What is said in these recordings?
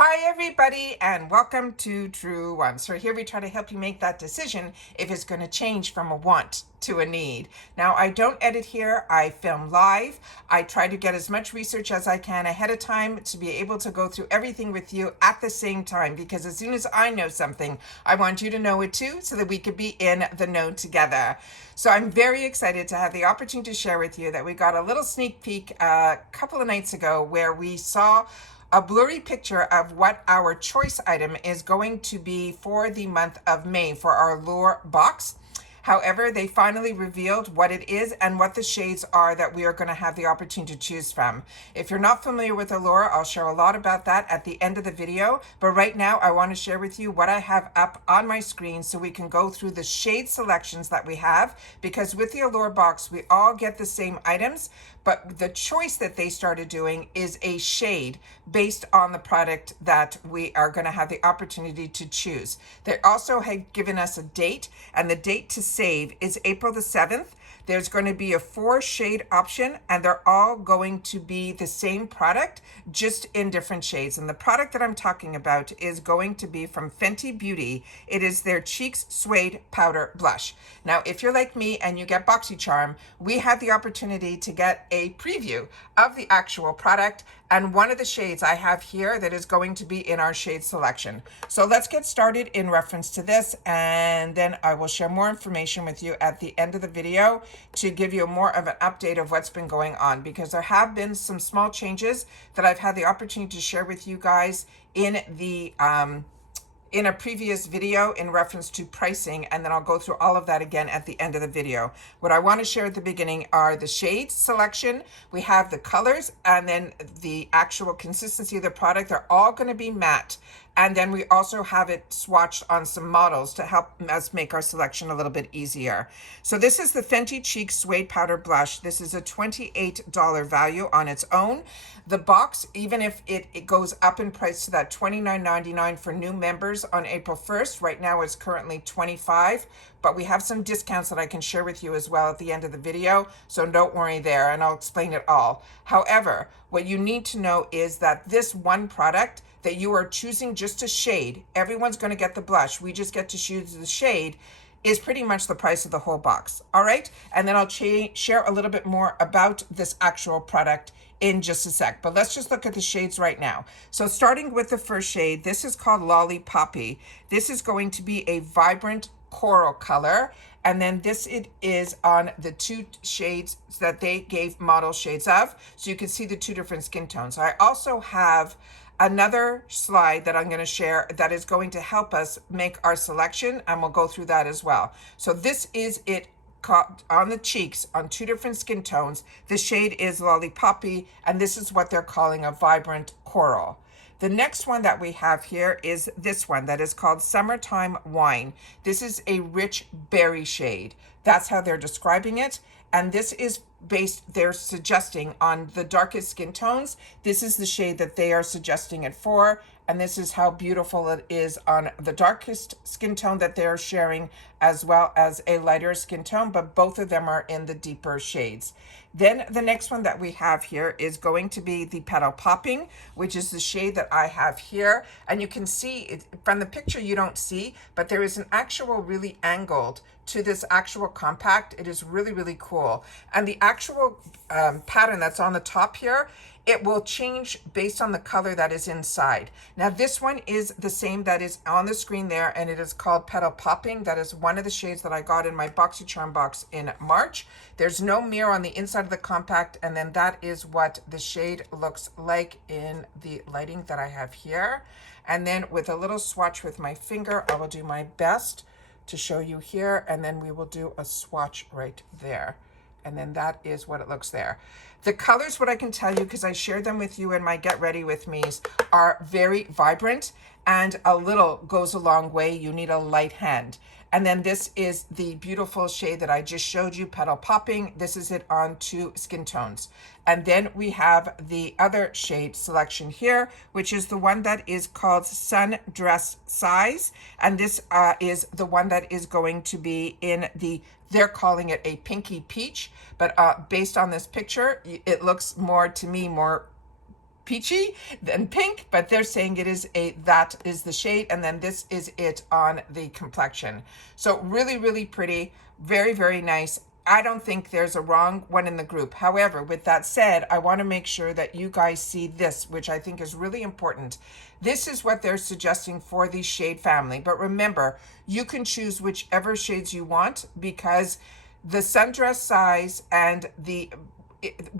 Hi everybody and welcome to Truewants. So here we try to help you make that decision if it's going to change from a want to a need. Now I don't edit here, I film live. I try to get as much research as I can ahead of time to be able to go through everything with you at the same time, because as soon as I know something, I want you to know it too, so that we could be in the know together. So I'm very excited to have the opportunity to share with you that we got a little sneak peek a couple of nights ago where we saw a blurry picture of what our choice item is going to be for the month of May for our Allure box. However, they finally revealed what it is and what the shades are that we are going to have the opportunity to choose from. If you're not familiar with Allure, I'll share a lot about that at the end of the video. But right now, I want to share with you what I have up on my screen so we can go through the shade selections that we have. Because with the Allure box, we all get the same items, but the choice that they started doing is a shade based on the product that we are going to have the opportunity to choose. They also have given us a date, and the date to save is April the 7th. There's going to be a 4 shade option, and they're all going to be the same product, just in different shades. And the product that I'm talking about is going to be from Fenty Beauty. It is their Cheeks Suede Powder Blush. Now, if you're like me and you get BoxyCharm, we had the opportunity to get a preview of the actual product, and one of the shades I have here that is going to be in our shade selection. So let's get started in reference to this, and then I will share more information with you at the end of the video to give you more of an update of what's been going on, because there have been some small changes that I've had the opportunity to share with you guys in the in a previous video in reference to pricing, and then I'll go through all of that again at the end of the video. What I want to share at the beginning are the shades selection. We have the colors, and then the actual consistency of the product. They're all going to be matte. And then we also have it swatched on some models to help us make our selection a little bit easier. So this is the Fenty Cheeks Suede Powder Blush. This is a $28 value on its own. The box, even if it goes up in price to that $29.99 for new members on April 1st, right now it's currently $25, but we have some discounts that I can share with you as well at the end of the video, so don't worry there, and I'll explain it all. However, what you need to know is that this one product that you are choosing just a shade, everyone's going to get the blush, we just get to choose the shade, is pretty much the price of the whole box. All right, and then I'll share a little bit more about this actual product in just a sec, but let's just look at the shades right now. So starting with the first shade, this is called Lollipoppy. This is going to be a vibrant coral color, and then this it is on the 2 shades that they gave model shades of, so you can see the 2 different skin tones. I also have another slide that I'm going to share that is going to help us make our selection, and we'll go through that as well. So this is it on the cheeks on 2 different skin tones. The shade is Lollipoppy, and this is what they're calling a vibrant coral. The next one that we have here is this one that is called Summertime Wine. This is a rich berry shade. That's how they're describing it. And this is based, they're suggesting on the darkest skin tones. This is the shade that they are suggesting it for. And this is how beautiful it is on the darkest skin tone that they're sharing, as well as a lighter skin tone, but both of them are in the deeper shades. Then the next one that we have here is going to be the Petal Popping, which is the shade that I have here. And you can see it from the picture, you don't see, but there is an actual really angled to this actual compact. It is really, really cool. And the actual pattern that's on the top here, it will change based on the color that is inside. Now this one is the same that is on the screen there, and it is called Petal Popping. That is one of the shades that I got in my BoxyCharm box in March. There's no mirror on the inside of the compact, and then that is what the shade looks like in the lighting that I have here. And then with a little swatch with my finger, I will do my best to show you here, and then we will do a swatch right there. And then that is what it looks there. The colors, what I can tell you, because I shared them with you in my Get Ready With Me's, are very vibrant, and a little goes a long way. You need a light hand. And then this is the beautiful shade that I just showed you, Petal Popping. This is it on 2 skin tones. And then we have the other shade selection here, which is the one that is called Sundress Size. And this is the one that is going to be in the, they're calling it a pinky peach, but based on this picture, it looks more, to me, more peachy than pink, but they're saying it is that is the shade, and then this is it on the complexion. So really, really pretty, very, very nice. I don't think there's a wrong one in the group. However, with that said, I want to make sure that you guys see this, which I think is really important. This is what they're suggesting for the shade family. But remember, you can choose whichever shades you want, because the sundress size and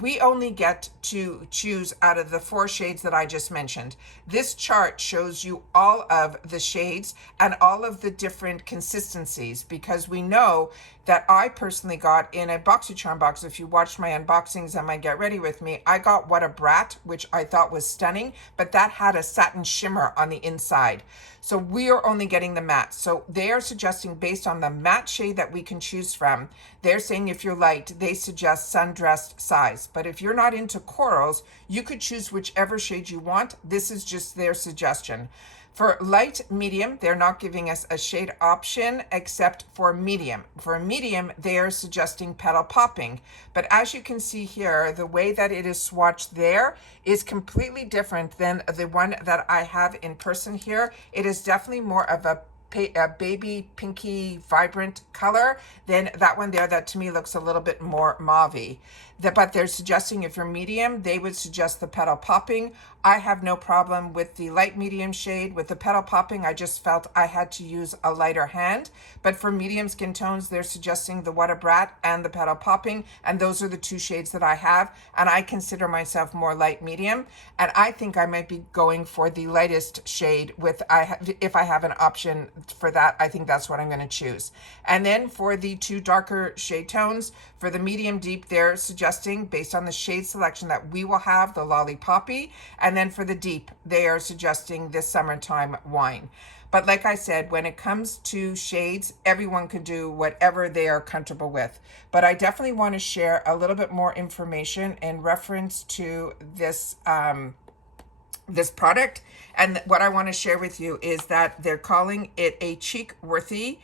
we only get to choose out of the 4 shades that I just mentioned. This chart shows you all of the shades and all of the different consistencies, because we know that I personally got in a BoxyCharm box. If you watched my unboxings and my Get Ready With Me, I got What a Brat, which I thought was stunning, but that had a satin shimmer on the inside. So we are only getting the matte. So they are suggesting, based on the matte shade that we can choose from, they're saying if you're light, they suggest sundressed size. But if you're not into corals, you could choose whichever shade you want. This is just their suggestion. For light, medium, they're not giving us a shade option except for medium. For medium, they are suggesting petal popping. But as you can see here, the way that it is swatched there is completely different than the one that I have in person here. It is definitely more of a baby pinky vibrant color than that one there that to me looks a little bit more mauve-y. But they're suggesting if you're medium, they would suggest the petal popping. I have no problem with the light medium shade. With the petal popping, I just felt I had to use a lighter hand. But for medium skin tones, they're suggesting the What a Brat and the petal popping, and those are the 2 shades that I have, and I consider myself more light medium, and I think I might be going for the lightest shade if I have an option for that. I think that's what I'm going to choose. And then for the 2 darker shade tones, for the medium deep, they're suggesting, based on the shade selection that we will have, the Lollipoppy. And then for the deep, they are suggesting this Summertime Wine. But like I said, when it comes to shades, everyone can do whatever they are comfortable with. But I definitely want to share a little bit more information in reference to this this product. And what I want to share with you is that they're calling it a cheek worthy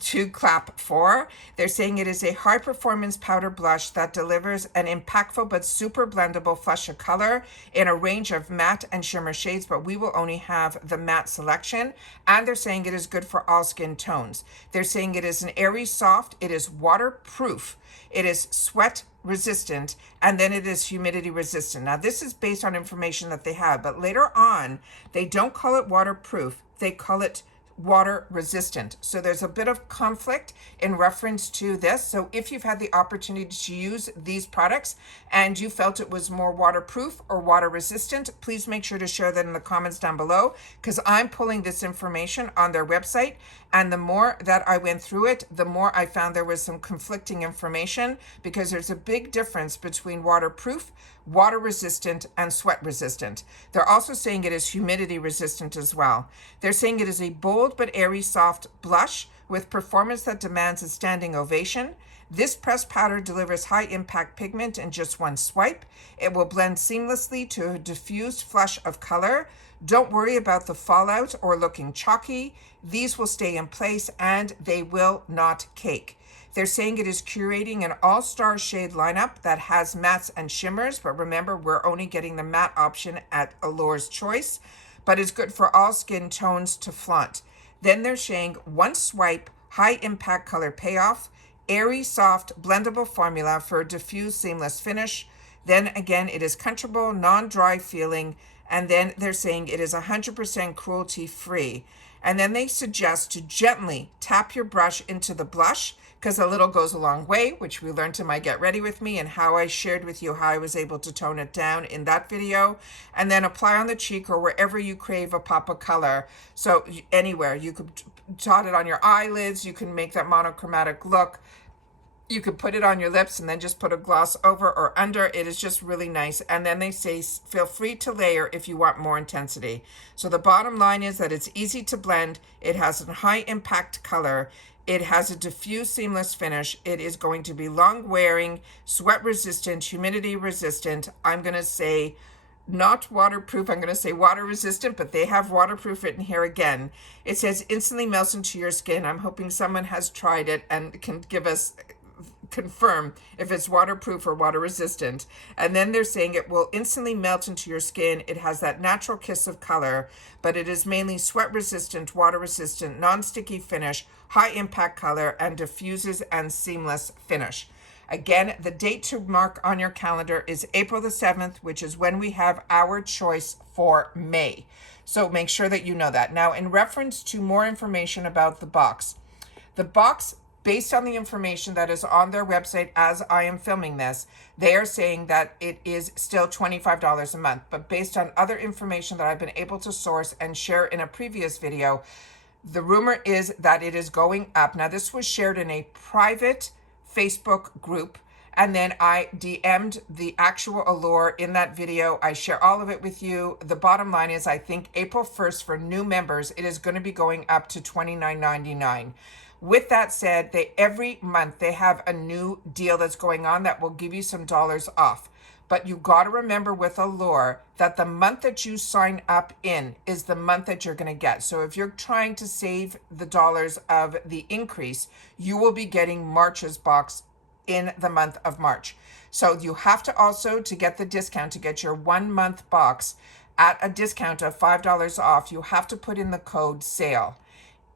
to clap for. They're saying it is a high performance powder blush that delivers an impactful but super blendable flush of color in a range of matte and shimmer shades, but we will only have the matte selection. And they're saying it is good for all skin tones. They're saying it is an airy soft, it is waterproof, it is sweat resistant, and then it is humidity resistant. Now this is based on information that they have, but later on they don't call it waterproof, they call it water resistant. So there's a bit of conflict in reference to this. So if you've had the opportunity to use these products and you felt it was more waterproof or water resistant, please make sure to share that in the comments down below, because I'm pulling this information on their website, and the more that I went through it, the more I found there was some conflicting information, because there's a big difference between waterproof, water resistant, and sweat resistant. They're also saying it is humidity resistant as well. They're saying it is a bold but airy soft blush with performance that demands a standing ovation. This pressed powder delivers high impact pigment in just one swipe. It will blend seamlessly to a diffused flush of color. Don't worry about the fallout or looking chalky. These will stay in place and they will not cake. They're saying it is curating an all-star shade lineup that has mattes and shimmers, but remember, we're only getting the matte option at Allure's choice, but it's good for all skin tones to flaunt. Then they're saying one swipe, high impact color payoff, airy, soft, blendable formula for a diffused, seamless finish. Then again, it is comfortable, non-dry feeling, and then they're saying it is 100% cruelty-free. And then they suggest to gently tap your brush into the blush, because a little goes a long way, which we learned in my Get Ready With Me, and how I shared with you how I was able to tone it down in that video. And then apply on the cheek or wherever you crave a pop of color. So anywhere, you could dot it on your eyelids, you can make that monochromatic look. You could put it on your lips and then just put a gloss over or under. It is just really nice. And then they say, feel free to layer if you want more intensity. So the bottom line is that it's easy to blend. It has a high impact color. It has a diffuse, seamless finish. It is going to be long wearing, sweat resistant, humidity resistant. I'm going to say not waterproof. I'm going to say water resistant, but they have waterproof written here again. It says instantly melts into your skin. I'm hoping someone has tried it and can give us confirm if it's waterproof or water resistant. And then they're saying it will instantly melt into your skin. It has that natural kiss of color, but it is mainly sweat resistant, water resistant, non-sticky finish, high impact color, and diffuses and seamless finish. Again, the date to mark on your calendar is April the 7th, which is when we have our choice for May. So make sure that you know that. Now, in reference to more information about the box, based on the information that is on their website as I am filming this, they are saying that it is still $25 a month. But based on other information that I've been able to source and share in a previous video, the rumor is that it is going up. Now, this was shared in a private Facebook group, and then I DM'd the actual Allure in that video. I share all of it with you. The bottom line is, I think April 1st for new members, it is going to be going up to $29.99. With that said, every month they have a new deal that's going on that will give you some dollars off. But you got to remember with Allure that the month that you sign up in is the month that you're going to get. So if you're trying to save the dollars of the increase, you will be getting March's box in the month of March. So you have to also, to get the discount, to get your 1 month box at a discount of $5 off, you have to put in the code SALE.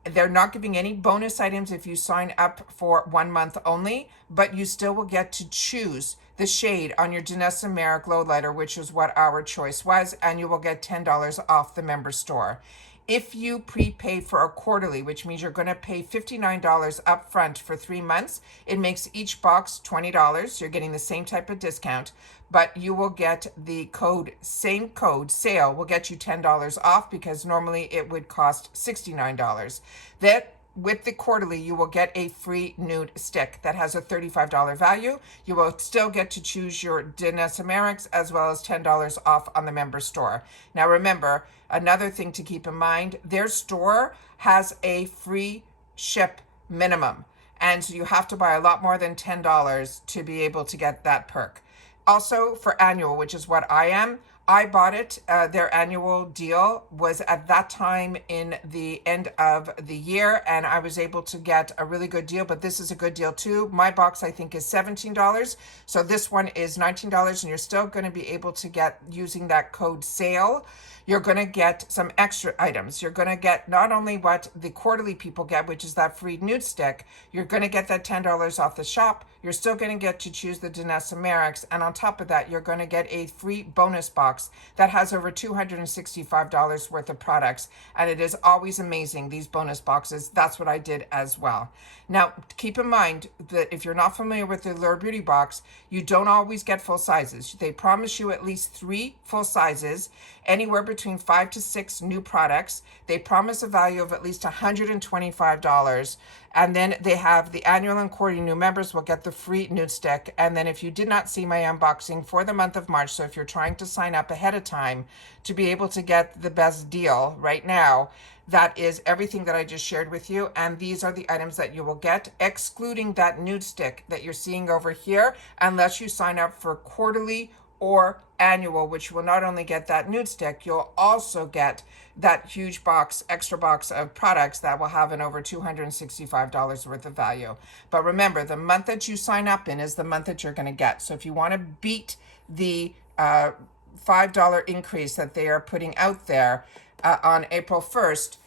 They're not giving any bonus items if you sign up for 1 month only, but you still will get to choose the shade on your Danessa Merrick Lowlighter, which is what our choice was, and you will get $10 off the member store. If you prepay for a quarterly, which means you're going to pay $59 up front for 3 months, it makes each box $20. You're getting the same type of discount, but you will get the code, same code, SALE, will get you $10 off because normally it would cost $69. That with the quarterly, you will get a free nude stick that has a $35 value. You will still get to choose your Danessa Merricks as well as $10 off on the member store. Now remember, another thing to keep in mind, their store has a free ship minimum. And so you have to buy a lot more than $10 to be able to get that perk. Also for annual, which is what I am, I bought it. Their annual deal was at that time in the end of the year, and I was able to get a really good deal, but this is a good deal too. My box, I think, is $17. So this one is $19, and you're still going to be able to get, using that code SALE, you're going to get some extra items. You're going to get not only what the quarterly people get, which is that free nude stick, you're going to get that $10 off the shop. You're still going to get to choose the Danessa Merricks. And on top of that, you're going to get a free bonus box that has over $265 worth of products. And it is always amazing, these bonus boxes. That's what I did as well. Now, keep in mind that if you're not familiar with the Allure Beauty Box, you don't always get full sizes. They promise you at least 3 full sizes, anywhere between 5 to 6 new products. They promise a value of at least $125. And then they have the annual and quarterly new members will get the free nude stick. And then if you did not see my unboxing for the month of March, so if you're trying to sign up ahead of time to be able to get the best deal right now, that is everything that I just shared with you. And these are the items that you will get, excluding that nude stick that you're seeing over here, unless you sign up for quarterly or annual, which will not only get that nude stick, you'll also get that huge box, extra box of products that will have an over $265 worth of value. But remember, the month that you sign up in is the month that you're going to get. So if you want to beat the $5 increase that they are putting out there on April 1st,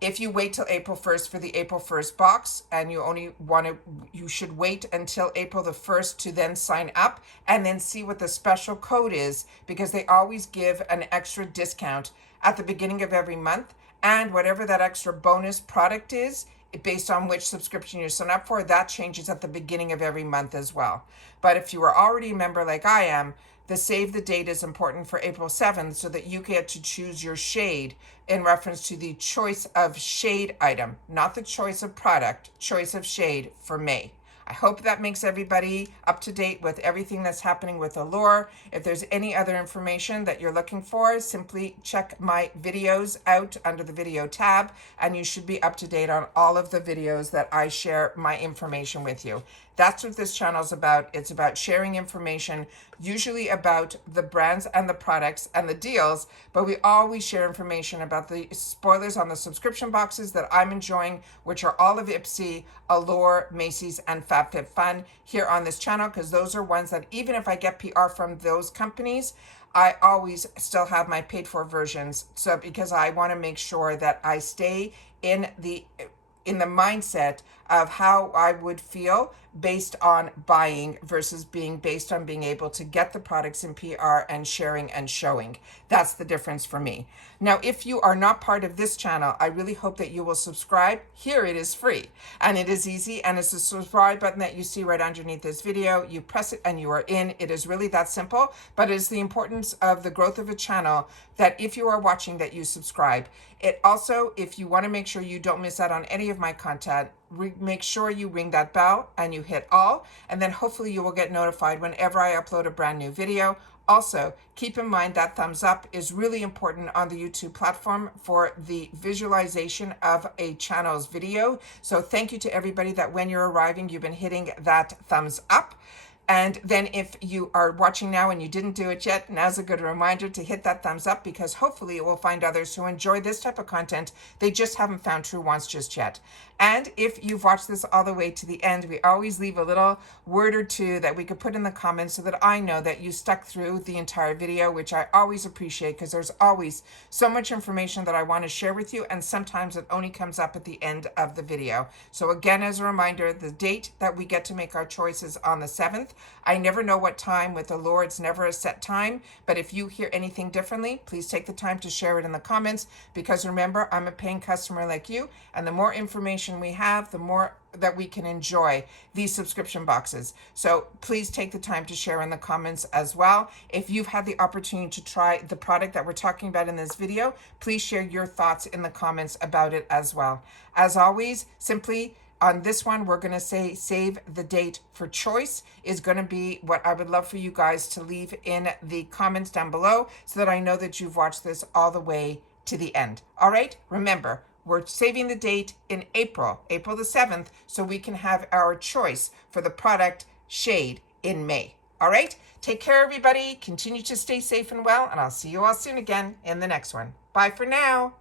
if you wait till April 1st for the April 1st box, and you should wait until April the 1st to then sign up and then see what the special code is, because they always give an extra discount at the beginning of every month, and whatever that extra bonus product is, based on which subscription you sign up for, that changes at the beginning of every month as well. But if you are already a member like I am, the save the date is important for April 7th so that you get to choose your shade in reference to the choice of shade item, not the choice of product, choice of shade for May. I hope that makes everybody up to date with everything that's happening with Allure. If there's any other information that you're looking for, simply check my videos out under the video tab, and you should be up to date on all of the videos that I share my information with you. That's what this channel is about. It's about sharing information, usually about the brands and the products and the deals, but we always share information about the spoilers on the subscription boxes that I'm enjoying, which are all of Ipsy, Allure, Macy's, and FabFitFun here on this channel, because those are ones that even if I get PR from those companies, I always still have my paid for versions. So because I want to make sure that I stay in the mindset of how I would feel based on buying versus being based on being able to get the products in PR and sharing and showing. That's the difference for me. Now, if you are not part of this channel, I really hope that you will subscribe. Here it is free and it is easy, and it's a subscribe button that you see right underneath this video. You press it and you are in. It is really that simple, but it is the importance of the growth of a channel that if you are watching, that you subscribe. It also, if you want to make sure you don't miss out on any of my content, make sure you ring that bell and you hit all, and then hopefully you will get notified whenever I upload a brand new video. Also, keep in mind that thumbs up is really important on the YouTube platform for the visualization of a channel's video. So thank you to everybody that when you're arriving, you've been hitting that thumbs up. And then if you are watching now and you didn't do it yet, now's a good reminder to hit that thumbs up, because hopefully it will find others who enjoy this type of content. They just haven't found Truewants just yet. And if you've watched this all the way to the end, we always leave a little word or two that we could put in the comments so that I know that you stuck through the entire video, which I always appreciate, because there's always so much information that I want to share with you, and sometimes it only comes up at the end of the video. So again, as a reminder, the date that we get to make our choice is on the 7th. I never know what time with Allure. It's never a set time, but if you hear anything differently, please take the time to share it in the comments, because remember, I'm a paying customer like you, and the more information we have, the more that we can enjoy these subscription boxes. So please take the time to share in the comments as well. If you've had the opportunity to try the product that we're talking about in this video, please share your thoughts in the comments about it as well. As always, simply on this one, we're going to say save the date for choice is going to be what I would love for you guys to leave in the comments down below, so that I know that you've watched this all the way to the end. All right, remember, we're saving the date in April the 7th, so we can have our choice for the product shade in May. All right, take care, everybody. Continue to stay safe and well, and I'll see you all soon again in the next one. Bye for now.